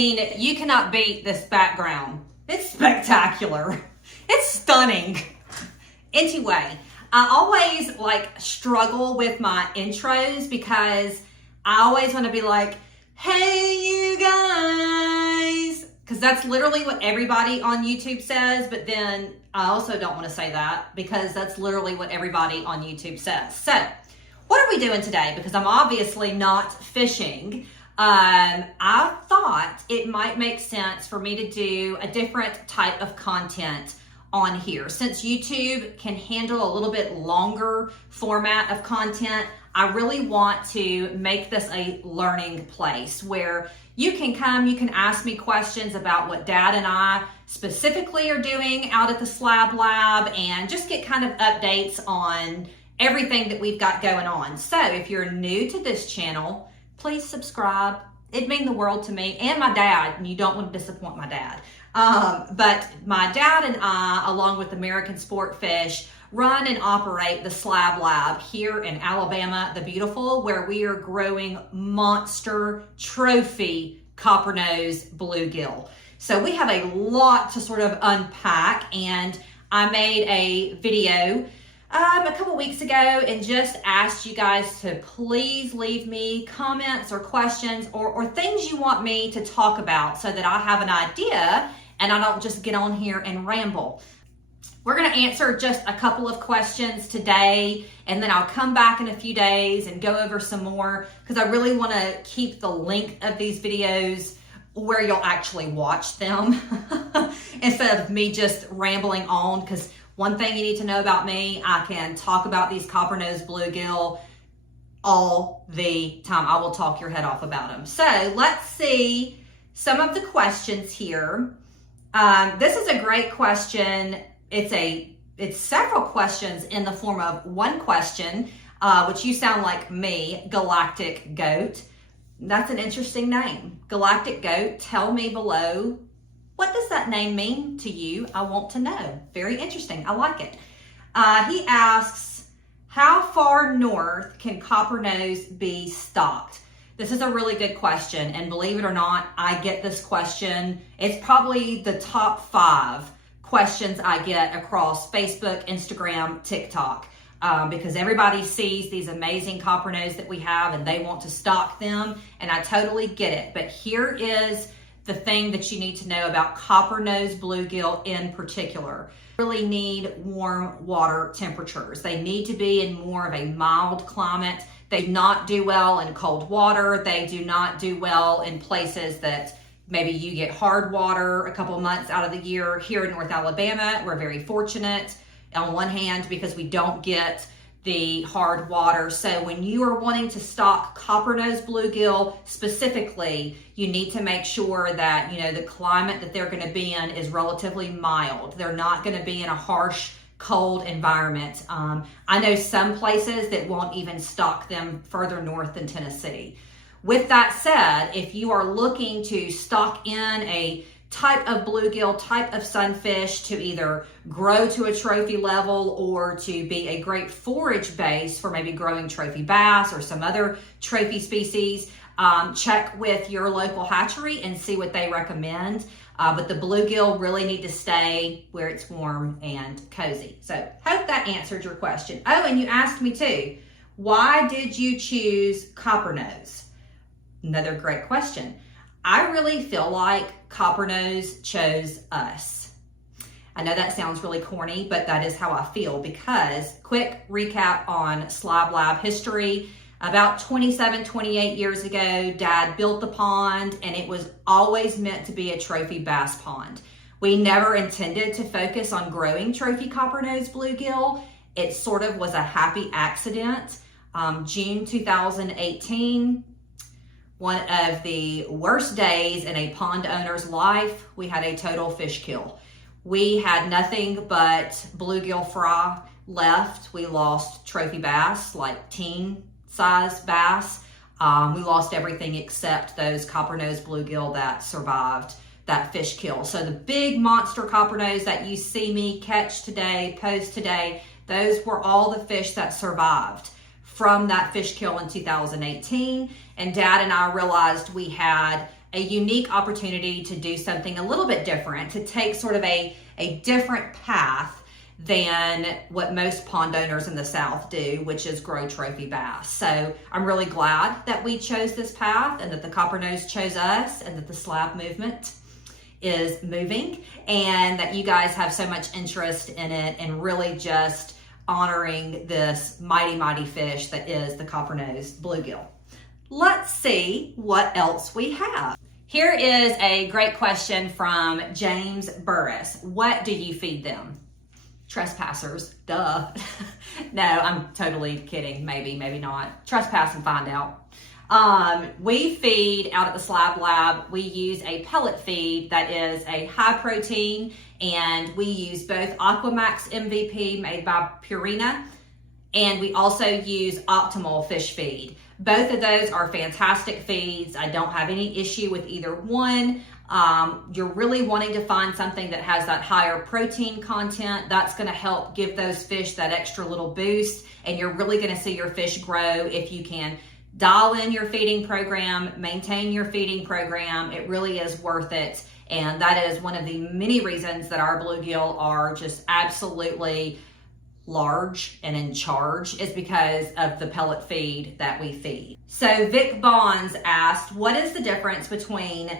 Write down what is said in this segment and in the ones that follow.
You cannot beat this background. It's spectacular. It's stunning. Anyway, I always struggle with my intros because I always want to be like, hey you guys, because that's literally what everybody on YouTube says, but then I also don't want to say that because that's literally what everybody on YouTube says. So what are we doing today? Because I'm obviously not fishing. I thought it might make sense for me to do a different type of content on here. Since YouTube can handle a little bit longer format of content, I really want to make this a learning place where you can come, you can ask me questions about what Dad and I specifically are doing out at the Slab Lab and just get kind of updates on everything that we've got going on. So if you're new to this channel, please subscribe. It'd mean the world to me and my dad, and you don't want to disappoint my dad. But my dad and I, along with American Sport Fish, run and operate the Slab Lab here in Alabama, the beautiful, where we are growing monster trophy coppernose bluegill. So we have a lot to sort of unpack, and I made a video a couple weeks ago and just asked you guys to please leave me comments or questions or things you want me to talk about so that I have an idea and I don't just get on here and ramble. We're going to answer just a couple of questions today, and then I'll come back in a few days and go over some more because I really want to keep the length of these videos where you'll actually watch them instead of me just rambling on, because one thing you need to know about me, I can talk about these coppernose bluegill all the time. I will talk your head off about them. So let's see some of the questions here. This is a great question. It's several questions in the form of one question, which you sound like me, Galactic Goat. That's an interesting name. Galactic Goat, tell me below, what does that name mean to you? I want to know. Very interesting. I like it. He asks, how far north can coppernose be stocked? This is a really good question, and believe it or not, I get this question. It's probably the top 5 questions I get across Facebook, Instagram, TikTok, because everybody sees these amazing coppernose that we have and they want to stock them, and I totally get it. But here is the thing that you need to know about coppernose bluegill in particular. Really need warm water temperatures. They need to be in more of a mild climate. They do not do well in cold water. They do not do well in places that maybe you get hard water a couple months out of the year. Here in North Alabama, we're very fortunate on one hand because we don't get the hard water. So when you are wanting to stock coppernose bluegill specifically, you need to make sure that, you know, the climate that they're going to be in is relatively mild. They're not going to be in a harsh, cold environment. I know some places that won't even stock them further north than Tennessee. With that said, if you are looking to stock in a type of bluegill, type of sunfish to either grow to a trophy level or to be a great forage base for maybe growing trophy bass or some other trophy species, check with your local hatchery and see what they recommend. But the bluegill really need to stay where it's warm and cozy. So hope that answered your question. Oh, and you asked me too, why did you choose coppernose? Another great question. I really feel like coppernose chose us. I know that sounds really corny, but that is how I feel because, quick recap on Slab Lab history, about 27, 28 years ago, Dad built the pond and it was always meant to be a trophy bass pond. We never intended to focus on growing trophy coppernose bluegill. It sort of was a happy accident. June 2018, one of the worst days in a pond owner's life, we had a total fish kill. We had nothing but bluegill fry left. We lost trophy bass, like teen size bass. We lost everything except those coppernose bluegill that survived that fish kill. So the big monster coppernose that you see me catch today, post today, those were all the fish that survived from that fish kill in 2018. And Dad and I realized we had a unique opportunity to do something a little bit different, to take sort of a different path than what most pond owners in the South do, which is grow trophy bass. So I'm really glad that we chose this path and that the Coppernose chose us and that the slab movement is moving and that you guys have so much interest in it and really just honoring this mighty, mighty fish that is the Coppernose bluegill. Let's see what else we have. Here is a great question from James Burris. What do you feed them? Trespassers, duh. No, I'm totally kidding. Maybe, maybe not. Trespass and find out. We feed out at the Slab Lab. We use a pellet feed that is a high protein, and we use both Aquamax MVP made by Purina, and we also use Optimal fish feed. Both of those are fantastic feeds. I don't have any issue with either one. You're really wanting to find something that has that higher protein content. That's going to help give those fish that extra little boost, and you're really going to see your fish grow if you can dial in your feeding program, maintain your feeding program. It really is worth it, and that is one of the many reasons that our bluegill are just absolutely large and in charge, is because of the pellet feed that we feed. So Vic Bonds asked, what is the difference between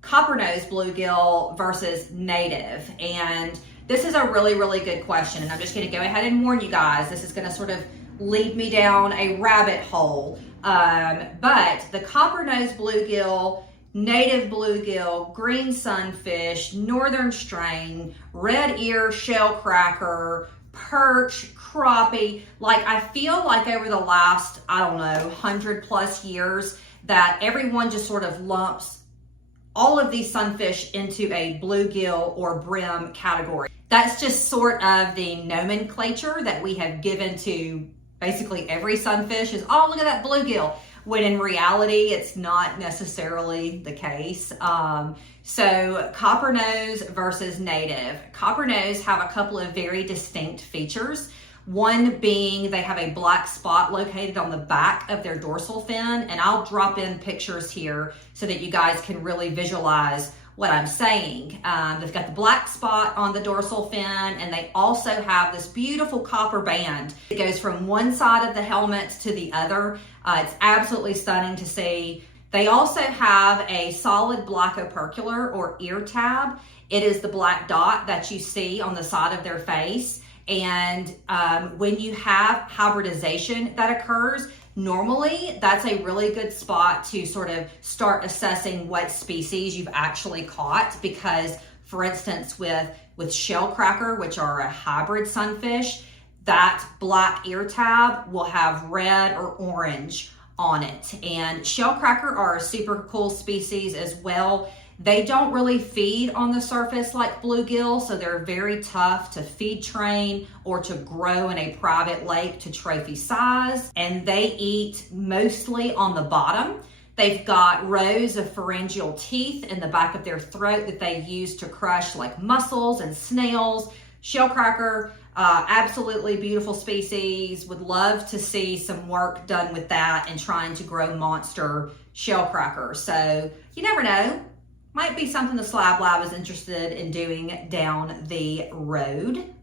Coppernose bluegill versus native? And this is a really, really good question, and I'm just going to go ahead and warn you guys, this is going to sort of lead me down a rabbit hole. But the Coppernose bluegill, native bluegill, green sunfish, northern strain, red ear, shellcracker, perch, crappie, like I feel like over the last, I don't know, 100+ years that everyone just sort of lumps all of these sunfish into a bluegill or brim category. That's just sort of the nomenclature that we have given to basically every sunfish is, oh, look at that bluegill, when in reality, it's not necessarily the case. So Coppernose versus native. Coppernose have a couple of very distinct features. One being they have a black spot located on the back of their dorsal fin, and I'll drop in pictures here so that you guys can really visualize what I'm saying. They've got the black spot on the dorsal fin, and they also have this beautiful copper band. It goes from one side of the helmet to the other. It's absolutely stunning to see. They also have a solid black opercular or ear tab. It is the black dot that you see on the side of their face. And when you have hybridization that occurs, normally that's a really good spot to sort of start assessing what species you've actually caught, because for instance with shellcracker, which are a hybrid sunfish, that black ear tab will have red or orange on it. And shellcracker are a super cool species as well. They don't really feed on the surface like bluegill, so they're very tough to feed train or to grow in a private lake to trophy size. And they eat mostly on the bottom. They've got rows of pharyngeal teeth in the back of their throat that they use to crush like mussels and snails. Shellcracker, absolutely beautiful species. Would love to see some work done with that and trying to grow monster shellcracker. So you never know. Might be something the Slab Lab is interested in doing down the road.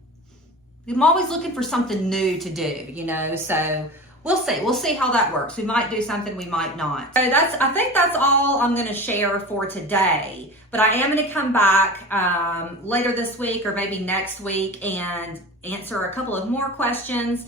I'm always looking for something new to do, you know, so we'll see. We'll see how that works. We might do something, we might not. So I think that's all I'm going to share for today. But I am going to come back later this week or maybe next week and answer a couple of more questions.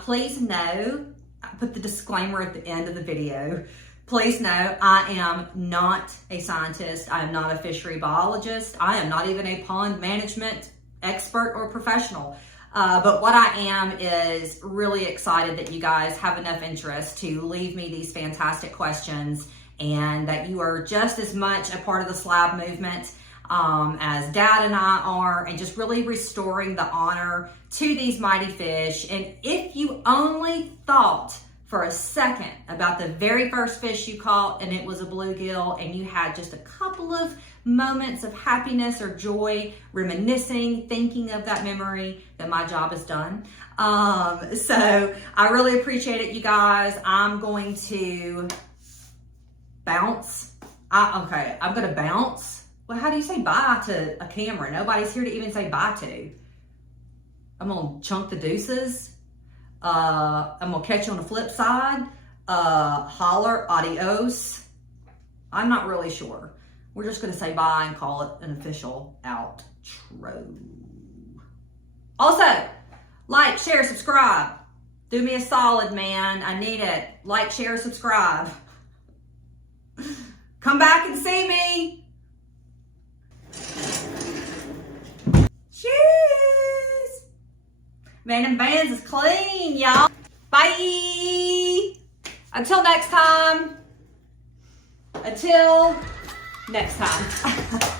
Please know, I put the disclaimer at the end of the video. Please know I am not a scientist. I am not a fishery biologist. I am not even a pond management expert or professional. But what I am is really excited that you guys have enough interest to leave me these fantastic questions, and that you are just as much a part of the slab movement as Dad and I are, and just really restoring the honor to these mighty fish. And if you only thought for a second about the very first fish you caught and it was a bluegill, and you had just a couple of moments of happiness or joy, reminiscing, thinking of that memory, then my job is done. So I really appreciate it, you guys. I'm going to bounce Okay, I'm gonna bounce. Well, how do you say bye to a camera? Nobody's here to even say bye to. I'm gonna chunk the deuces. I'm gonna catch you on the flip side. Holler, adios. I'm not really sure. We're just gonna say bye and call it an official outro. Also, like, share, subscribe. Do me a solid, man. I need it. Like, share, subscribe. Come back and see me. Cheers. Man, them Vans is clean, y'all. Bye. Until next time. Until next time.